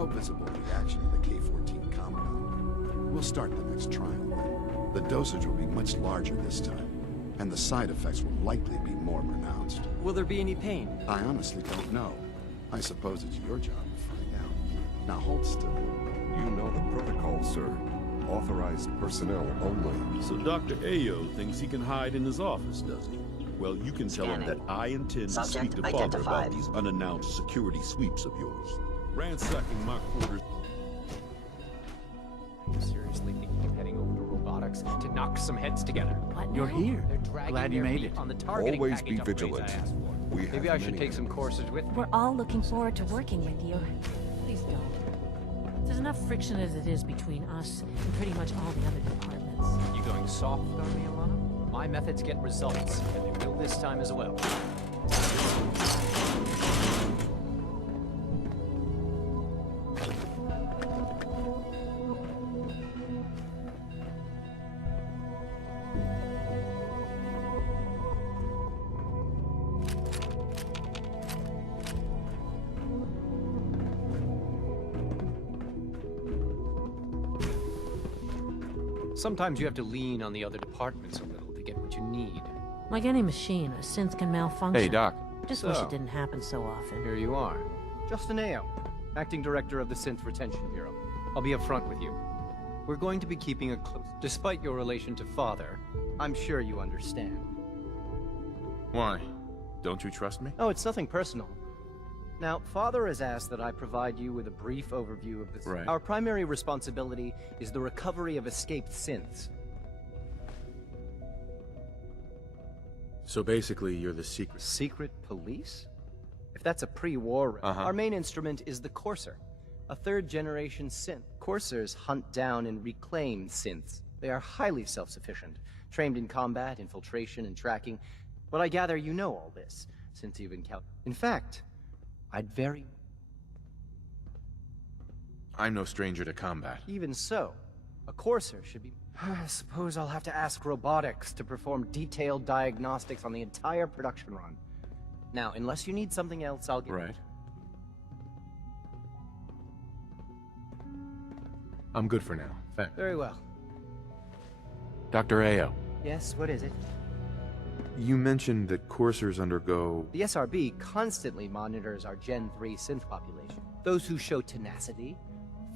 No visible reaction to the K-14 compound. We'll start the next trial then. The dosage will be much larger this time, and the side effects will likely be more pronounced. Will there be any pain? I honestly don't know. I suppose it's your job to find out. Now hold still. You know the protocol, sir. Authorized personnel only. So Dr. Ayo thinks he can hide in his office, does he? Well, you can tell him that I intend to speak to Father about these unannounced security sweeps of yours. Ransacking my quarters. Are you seriously thinking of heading over to robotics to knock some heads together? What? You're here. They're dragging Glad you their made feet it. on the targeting Always be package upgrades vigilant. I asked for. We have Maybe I should many take some courses with me. We're all looking forward to working with you. Please don't. There's enough friction as it is between us and pretty much all the other departments. You going soft on me, Alana? My methods get results, and they will this time as well. Sometimes you have to lean on the other departments a little to get what you need. Like any machine, a synth can malfunction. Hey, Doc. Just wish it didn't happen so often. Here you are. Justin Ayo, Acting Director of the Synth Retention Bureau. I'll be upfront with you. We're going to be keeping a close... Despite your relation to Father, I'm sure you understand. Why? Don't you trust me? Oh, it's nothing personal. Now, Father has asked that I provide you with a brief overview of this. Right. Our primary responsibility is the recovery of escaped synths. So basically, you're the secret... Secret police? If that's a pre-war... Our main instrument is the Courser, a third-generation synth. Coursers hunt down and reclaim synths. They are highly self-sufficient, trained in combat, infiltration, and tracking. But I gather you know all this, since you've encountered... In fact, I'm no stranger to combat. Even so, a Courser should be... I suppose I'll have to ask robotics to perform detailed diagnostics on the entire production run. Now, unless you need something else, I'll get... Right. I'm good for now, thanks. Very well. Dr. Ayo, Yes, what is it? you mentioned that coursers undergo... The SRB constantly monitors our Gen 3 synth population. Those who show tenacity,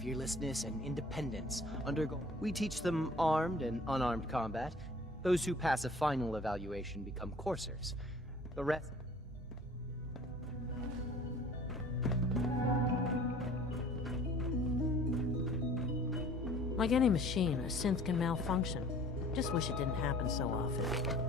fearlessness, and independence undergo... We teach them armed and unarmed combat. Those who pass a final evaluation become coursers. The rest... Like any machine, a synth can malfunction. Just wish it didn't happen so often.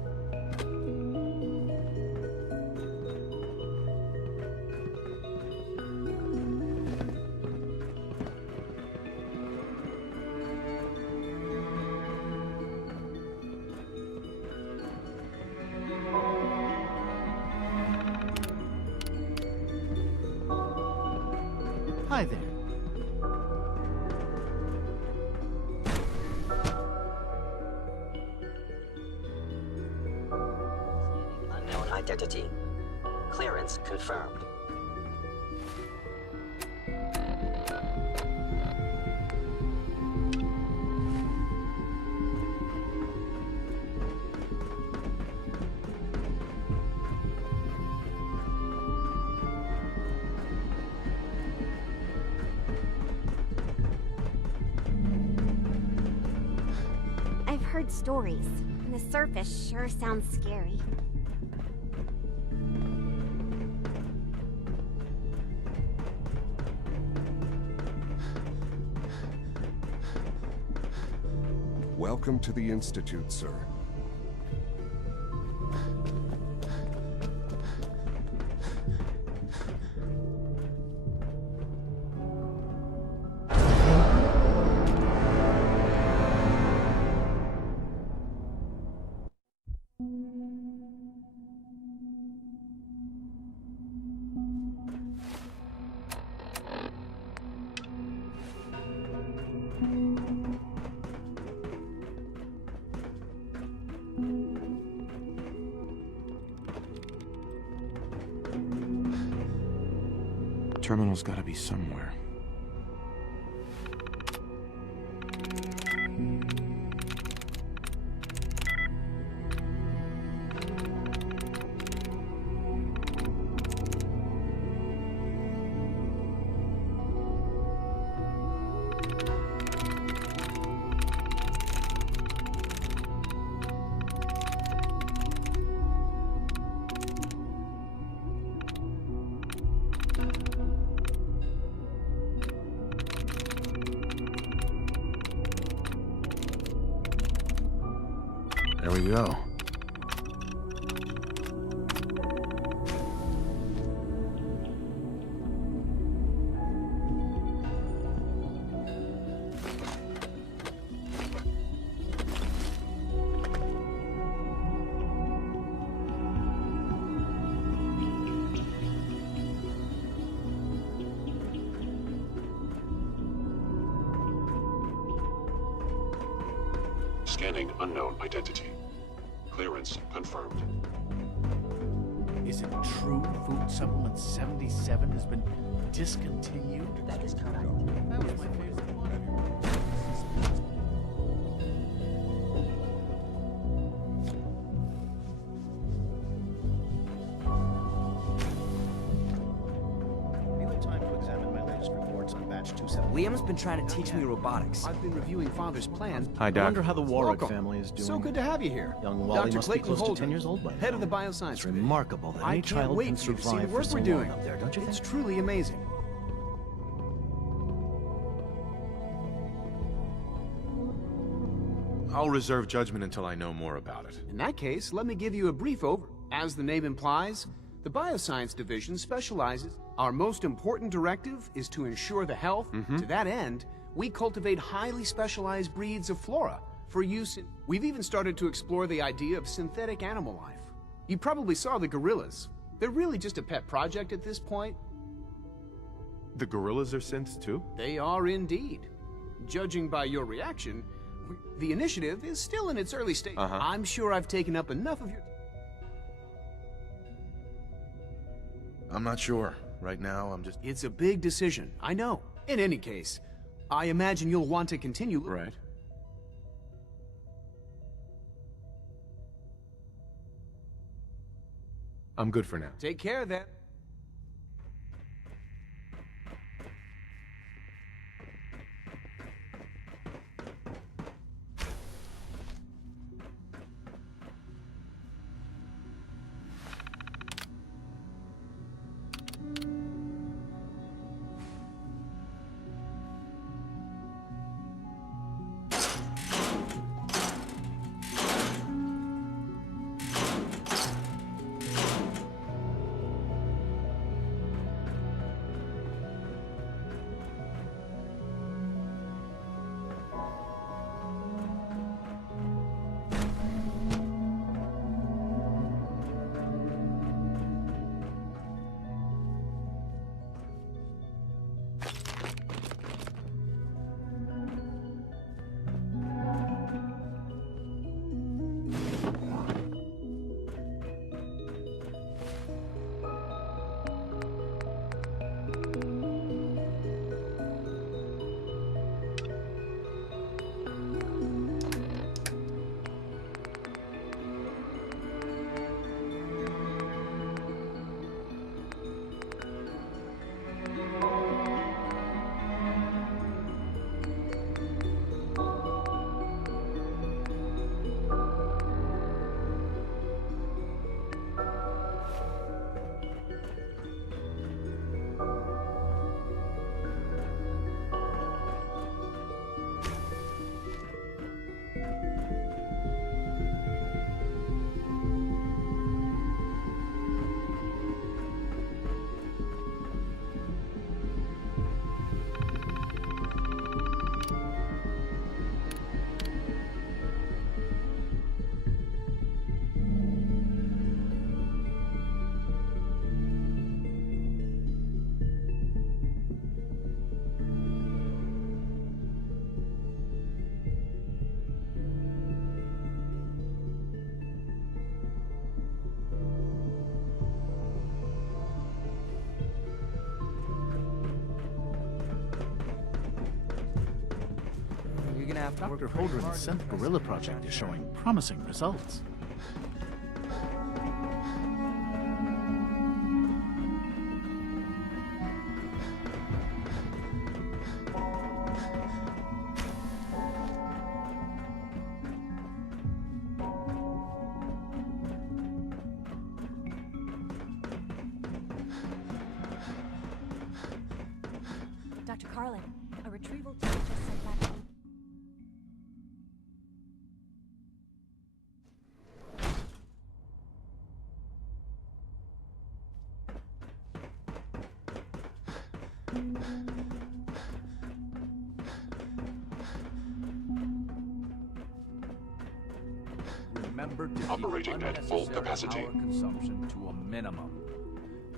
Hi there. Unknown identity. Clearance confirmed. I've heard stories, and the surface sure sounds scary. Welcome to the Institute, sir. Terminal's gotta be somewhere. There we go. Scanning unknown identity. Clearance confirmed. Is it true Food Supplement 77 has been discontinued? That is correct. That was my favorite one. Have you had time to examine my latest reports on batch 270? Liam's been trying to teach me robotics. I've been reviewing Father's plans. Hi, I Doc. wonder how the Warwick Welcome. family is doing. So good to have you here. Young Wally Dr. must Clayton be close Holden, to 10 years old by now. head of the bioscience It's division. remarkable that I any can't child wait can for you to see the survive for work so we're long doing up there, don't you It's think? truly amazing. I'll reserve judgment until I know more about it. In that case, let me give you a brief overview. As the name implies, the Bioscience Division specializes. Our most important directive is to ensure the health. To that end, we cultivate highly specialized breeds of flora for use in... We've even started to explore the idea of synthetic animal life. You probably saw the gorillas. They're really just a pet project at this point. The gorillas are synths too? They are indeed. Judging by your reaction, the initiative is still in its early stage. I'm sure I've taken up enough of your... I'm not sure. Right now, I'm just... It's a big decision, I know. In any case, I imagine you'll want to continue... Right. I'm good for now. Take care, then. You're gonna have to work Dr. pretty Holder and the hard to Synth impress Gorilla me. Project is showing promising results. Dr. Carlin, a retrieval team just sent back. Remember to Operating keep at full unnecessary capacity. power consumption to a minimum.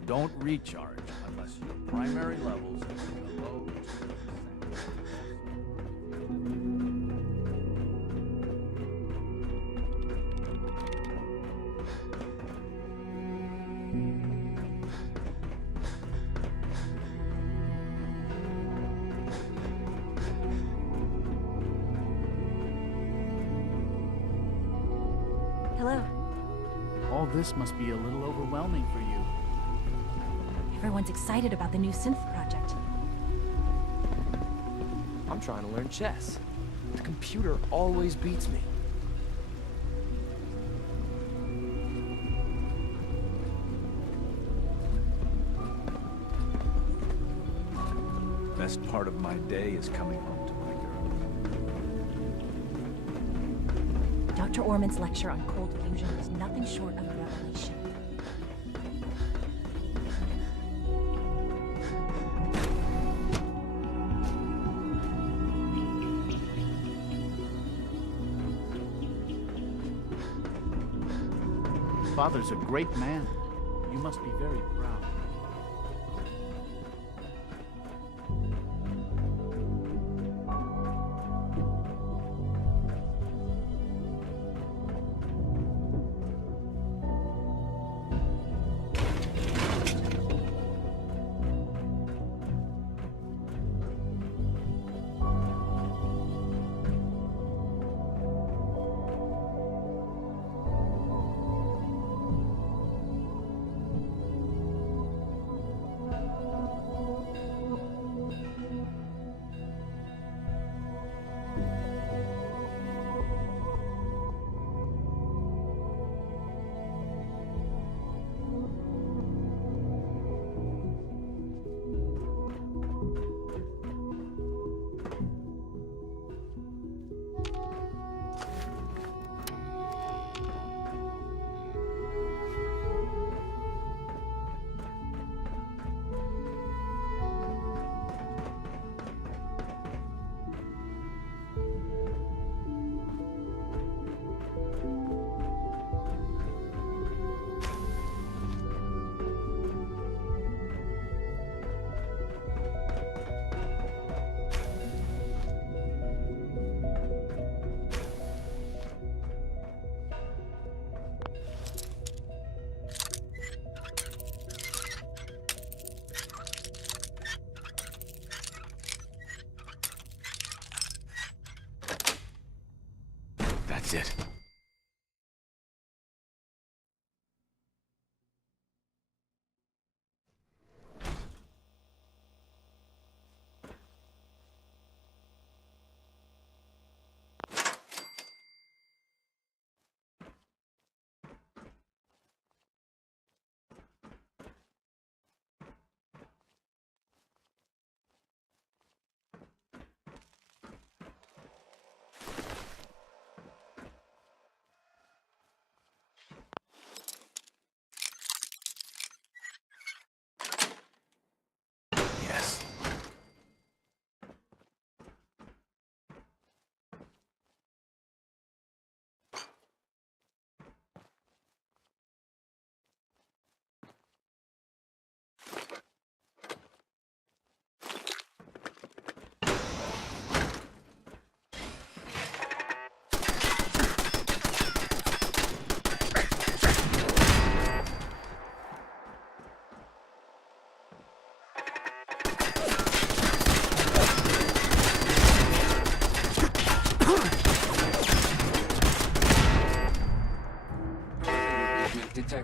Don't recharge unless your primary levels are below 2%. Hello. All this must be a little overwhelming for you. Everyone's excited about the new synth project. I'm trying to learn chess. The computer always beats me. Best part of my day is coming home to my girl. Dr. Orman's lecture on cold fusion was nothing short of a revelation. Father's a great man. You must be very proud. That's it.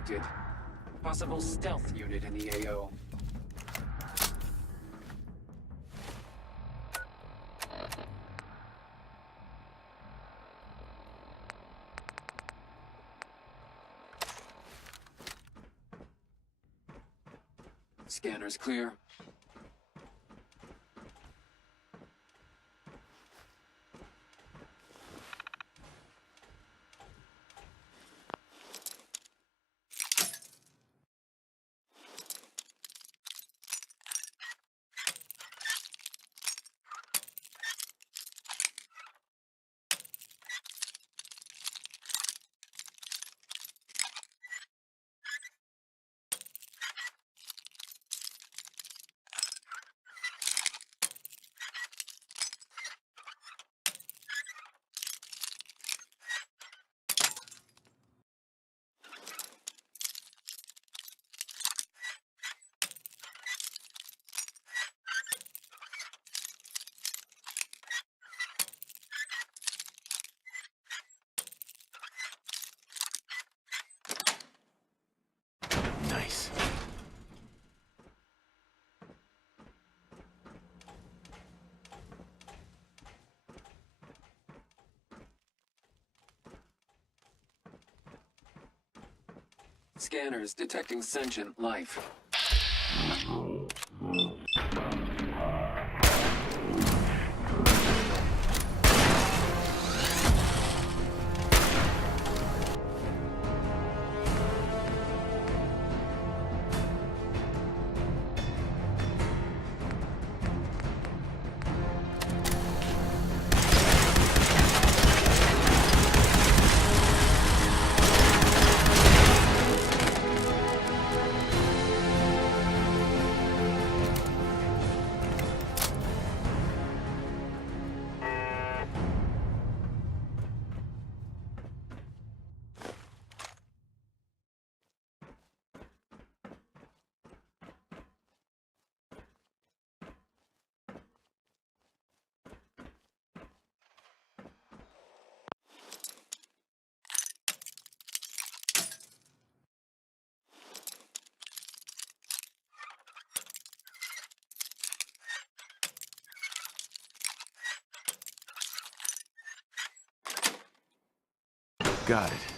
detected. Possible stealth unit in the AO. Scanner's clear. Nice. Scanners detecting sentient life. Got it.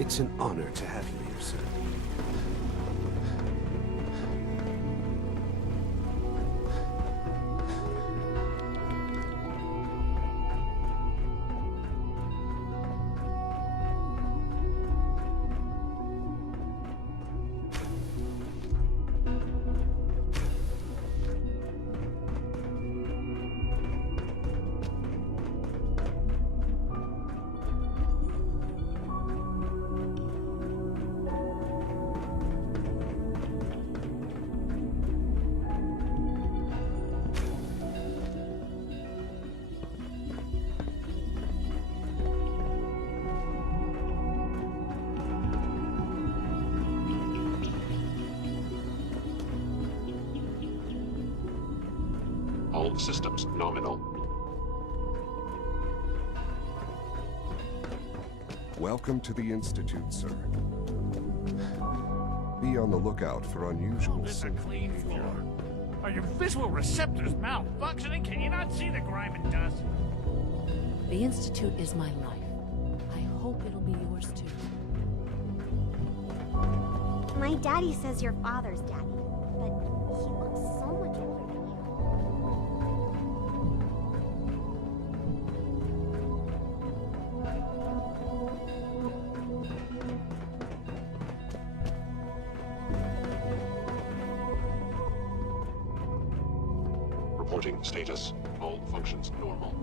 It's an honor to have you here, sir. All systems nominal. Welcome to the Institute, sir. Be on the lookout for unusual This is a clean floor. Are your visual receptors malfunctioning? Can you not see the grime and dust? The Institute is my life. I hope it'll be yours too. My daddy says your father's daddy, but he looks so much older than you. Reporting status. All functions normal.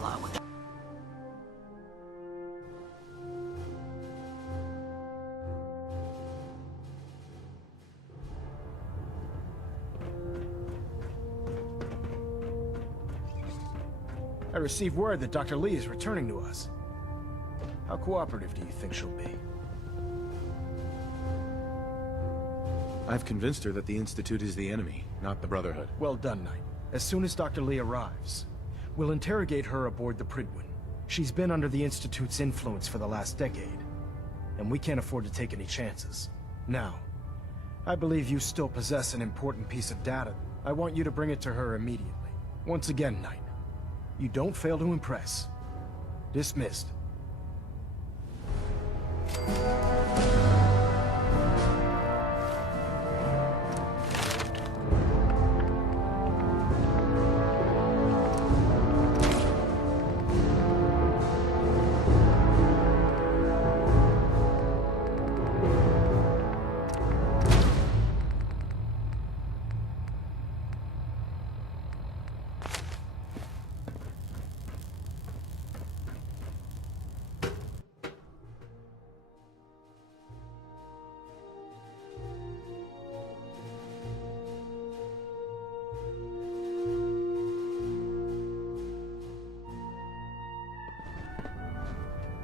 Claw with the... I received word that Dr. Lee is returning to us. How cooperative do you think she'll be? I've convinced her that the Institute is the enemy, not the Brotherhood. Well done, Knight. As soon as Dr. Lee arrives, we'll interrogate her aboard the Prydwen. She's been under the Institute's influence for the last decade, and we can't afford to take any chances. Now, I believe you still possess an important piece of data. I want you to bring it to her immediately. Once again, Knight, you don't fail to impress. Dismissed.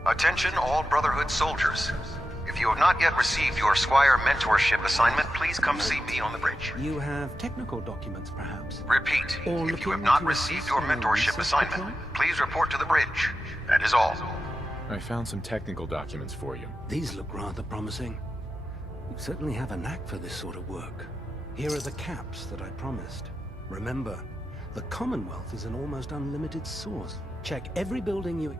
Attention all Brotherhood soldiers. If you have not yet received your Squire mentorship assignment, please come see me on the bridge. You have technical documents, perhaps? Repeat, if you have not received your mentorship assignment, please report to the bridge. That is all. I found some technical documents for you. These look rather promising. You certainly have a knack for this sort of work. Here are the caps that I promised. Remember, the Commonwealth is an almost unlimited source. Check every building you...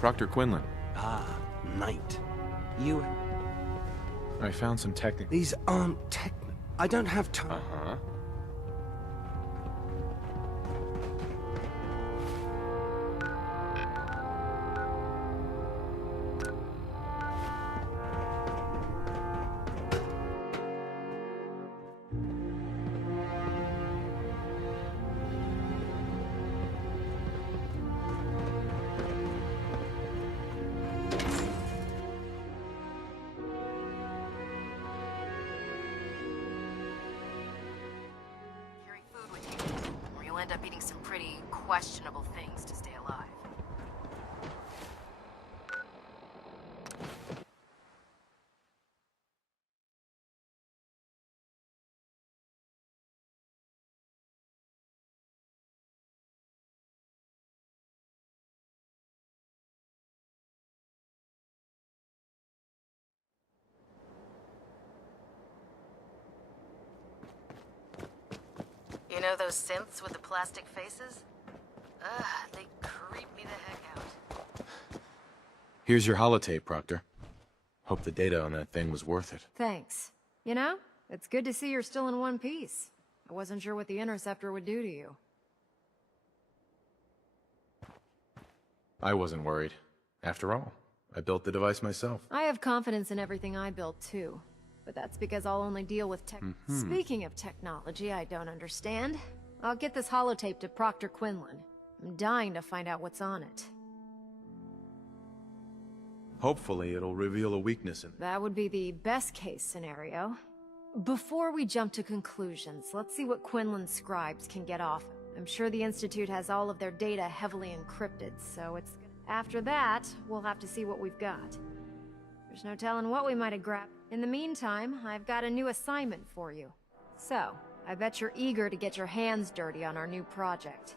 Proctor Quinlan. Ah, Knight. You... I found some technical... These aren't I don't have time. Uh-huh. End up eating some pretty questionable things to stay alive. You know those synths with the plastic faces? Ugh, they creep me the heck out. Here's your holotape, Proctor. Hope the data on that thing was worth it. Thanks. You know, it's good to see you're still in one piece. I wasn't sure what the Interceptor would do to you. I wasn't worried. After all, I built the device myself. I have confidence in everything I build, too. But that's because I'll only deal with tech. Speaking of technology I don't understand, I'll get this holotape to Proctor Quinlan. I'm dying to find out what's on it. Hopefully it'll reveal a weakness in... That would be the best case scenario. Before we jump to conclusions, let's see what Quinlan's scribes can get off. I'm sure the Institute has all of their data heavily encrypted, so it's... After that, we'll have to see what we've got. There's no telling what we might have grabbed. In the meantime, I've got a new assignment for you. So, I bet you're eager to get your hands dirty on our new project.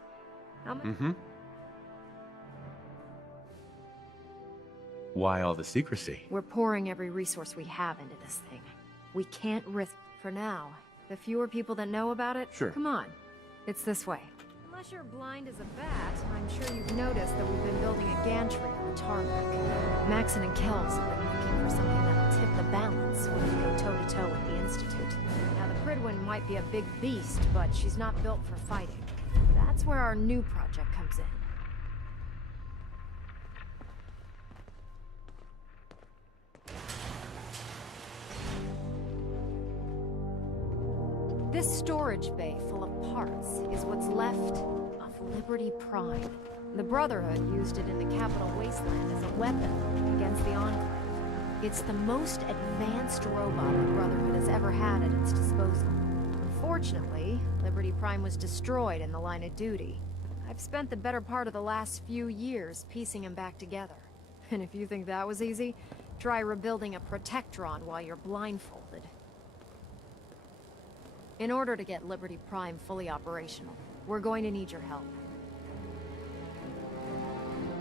Why all the secrecy? We're pouring every resource we have into this thing. We can't risk... For now, the fewer people that know about it... Sure. Come on. It's this way. Unless you're blind as a bat, I'm sure you've noticed that we've been building a gantry on the tarmac. Maxon and Kells have been looking for something that'll tip the balance when we go toe-to-toe with the Institute. Now, the Prydwen might be a big beast, but she's not built for fighting. That's where our new project comes in. This storage bay full of parts is what's left of Liberty Prime. The Brotherhood used it in the Capital Wasteland as a weapon against the Enclave. It's the most advanced robot the Brotherhood has ever had at its disposal. Unfortunately, Liberty Prime was destroyed in the line of duty. I've spent the better part of the last few years piecing him back together. And if you think that was easy, try rebuilding a Protectron while you're blindfolded. In order to get Liberty Prime fully operational, we're going to need your help.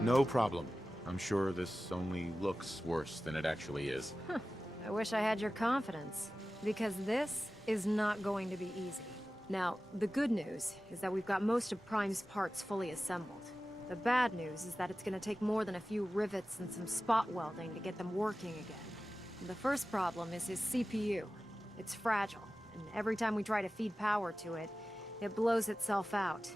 No problem. I'm sure this only looks worse than it actually is. I wish I had your confidence, because this is not going to be easy. Now, the good news is that we've got most of Prime's parts fully assembled. The bad news is that it's going to take more than a few rivets and some spot welding to get them working again. The first problem is his CPU. It's fragile, and every time we try to feed power to it, it blows itself out.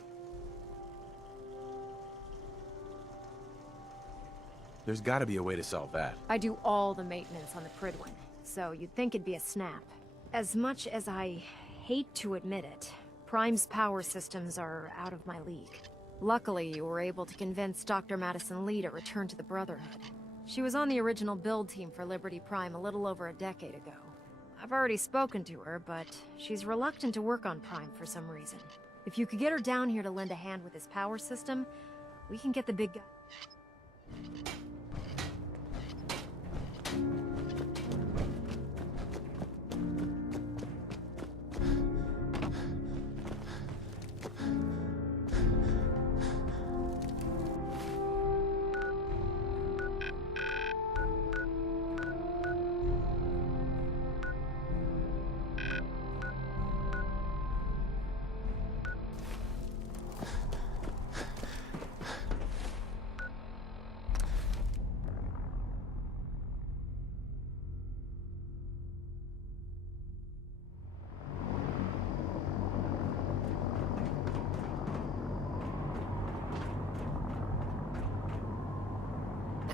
There's gotta be a way to solve that. I do all the maintenance on the Pridwin, so you'd think it'd be a snap. As much as I hate to admit it, Prime's power systems are out of my league. Luckily, you were able to convince Dr. Madison Lee to return to the Brotherhood. She was on the original build team for Liberty Prime a little over a decade ago. I've already spoken to her, but she's reluctant to work on Prime for some reason. If you could get her down here to lend a hand with his power system, we can get the big guy.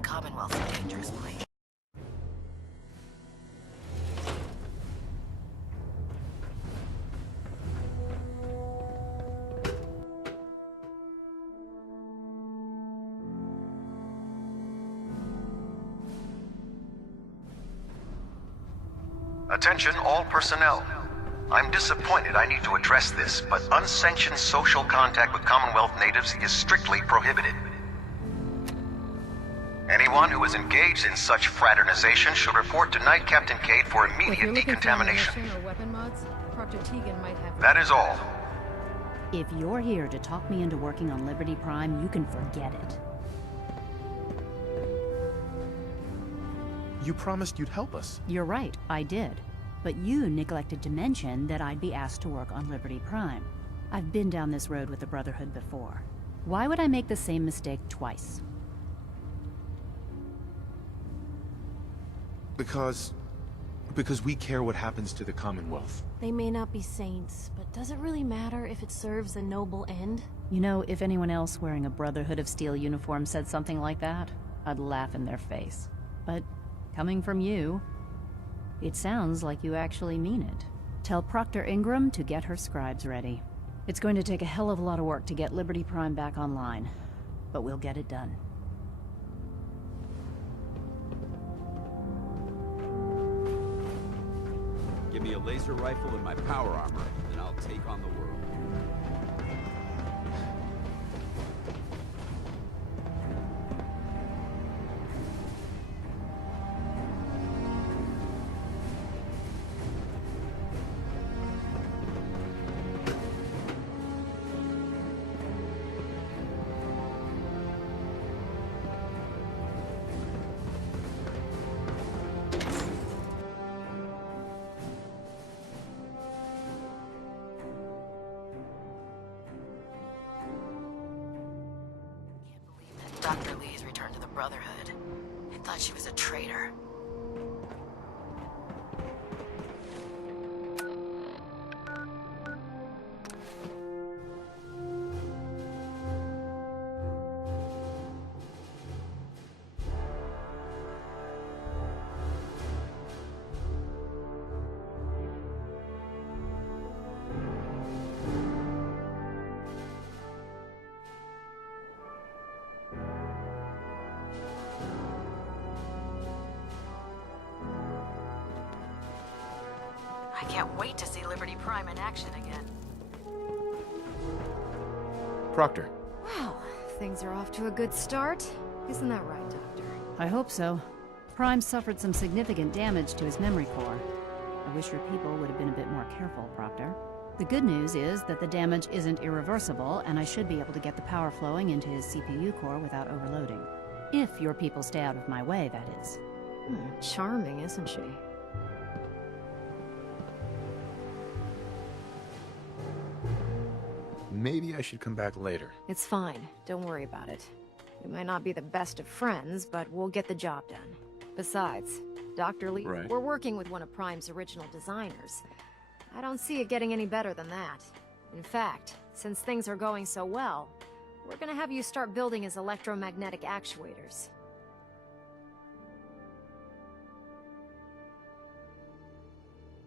Commonwealth's a dangerous place. Attention all personnel. I'm disappointed I need to address this, but unsanctioned social contact with Commonwealth natives is strictly prohibited. Anyone who is engaged in such fraternization should report to Knight Captain Cade for immediate decontamination. That is all. If you're here to talk me into working on Liberty Prime, you can forget it. You promised you'd help us. You're right, I did. But you neglected to mention that I'd be asked to work on Liberty Prime. I've been down this road with the Brotherhood before. Why would I make the same mistake twice? Because we care what happens to the Commonwealth. They may not be saints, but does it really matter if it serves a noble end? You know, if anyone else wearing a Brotherhood of Steel uniform said something like that, I'd laugh in their face. But coming from you, it sounds like you actually mean it. Tell Proctor Ingram to get her scribes ready. It's going to take a hell of a lot of work to get Liberty Prime back online, but we'll get it done. Give me a laser rifle and my power armor, and I'll take on the world. Dr. Lee's returned to the Brotherhood. I thought she was a traitor. I can't wait to see Liberty Prime in action again. Proctor. Wow, things are off to a good start. Isn't that right, Doctor? I hope so. Prime suffered some significant damage to his memory core. I wish your people would have been a bit more careful, Proctor. The good news is that the damage isn't irreversible, and I should be able to get the power flowing into his CPU core without overloading. If your people stay out of my way, that is. Charming, isn't she? Maybe I should come back later. It's fine. Don't worry about it. We might not be the best of friends, but we'll get the job done. Besides, Dr. Lee, Right. we're working with one of Prime's original designers. I don't see it getting any better than that. In fact, since things are going so well, we're gonna have you start building his electromagnetic actuators.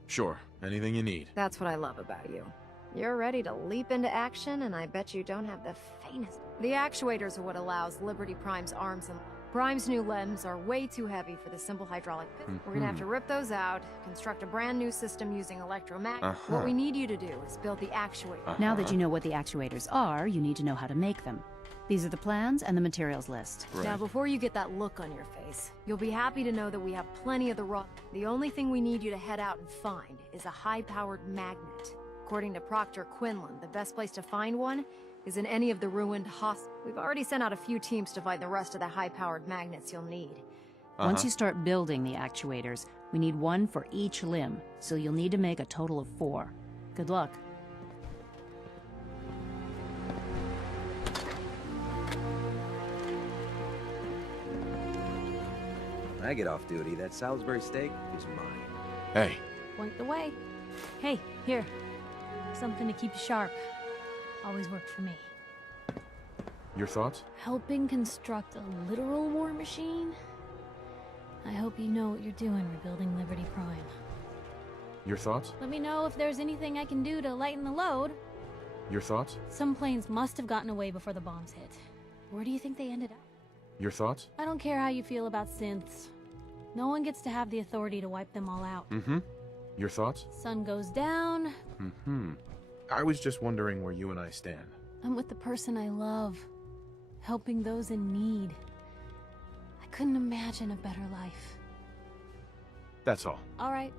Sure, anything you need. That's what I love about you. You're ready to leap into action, and I bet you don't have the faintest... The actuators are what allows Liberty Prime's arms and... Prime's new limbs are way too heavy for the simple hydraulic pistol. We're gonna have to rip those out, construct a brand new system using electromagnet. What we need you to do is build the actuator. Now that you know what the actuators are, you need to know how to make them. These are the plans and the materials list. Now, before you get that look on your face, you'll be happy to know that we have plenty of the raw... The only thing we need you to head out and find is a high-powered magnet. According to Proctor Quinlan, the best place to find one is in any of the ruined hospitals. We've already sent out a few teams to find the rest of the high-powered magnets you'll need. Once you start building the actuators, we need one for each limb, so you'll need to make a total of 4. Good luck. When I get off duty, that Salisbury steak is mine. Hey. Point the way. Hey, here. Something to keep you sharp. Always worked for me. Your thoughts? Helping construct a literal war machine? I hope you know what you're doing rebuilding Liberty Prime. Your thoughts? Let me know if there's anything I can do to lighten the load. Your thoughts? Some planes must have gotten away before the bombs hit. Where do you think they ended up? Your thoughts? I don't care how you feel about synths. No one gets to have the authority to wipe them all out. Your thoughts? Sun goes down. I was just wondering where you and I stand. I'm with the person I love. Helping those in need. I couldn't imagine a better life. That's all. All right.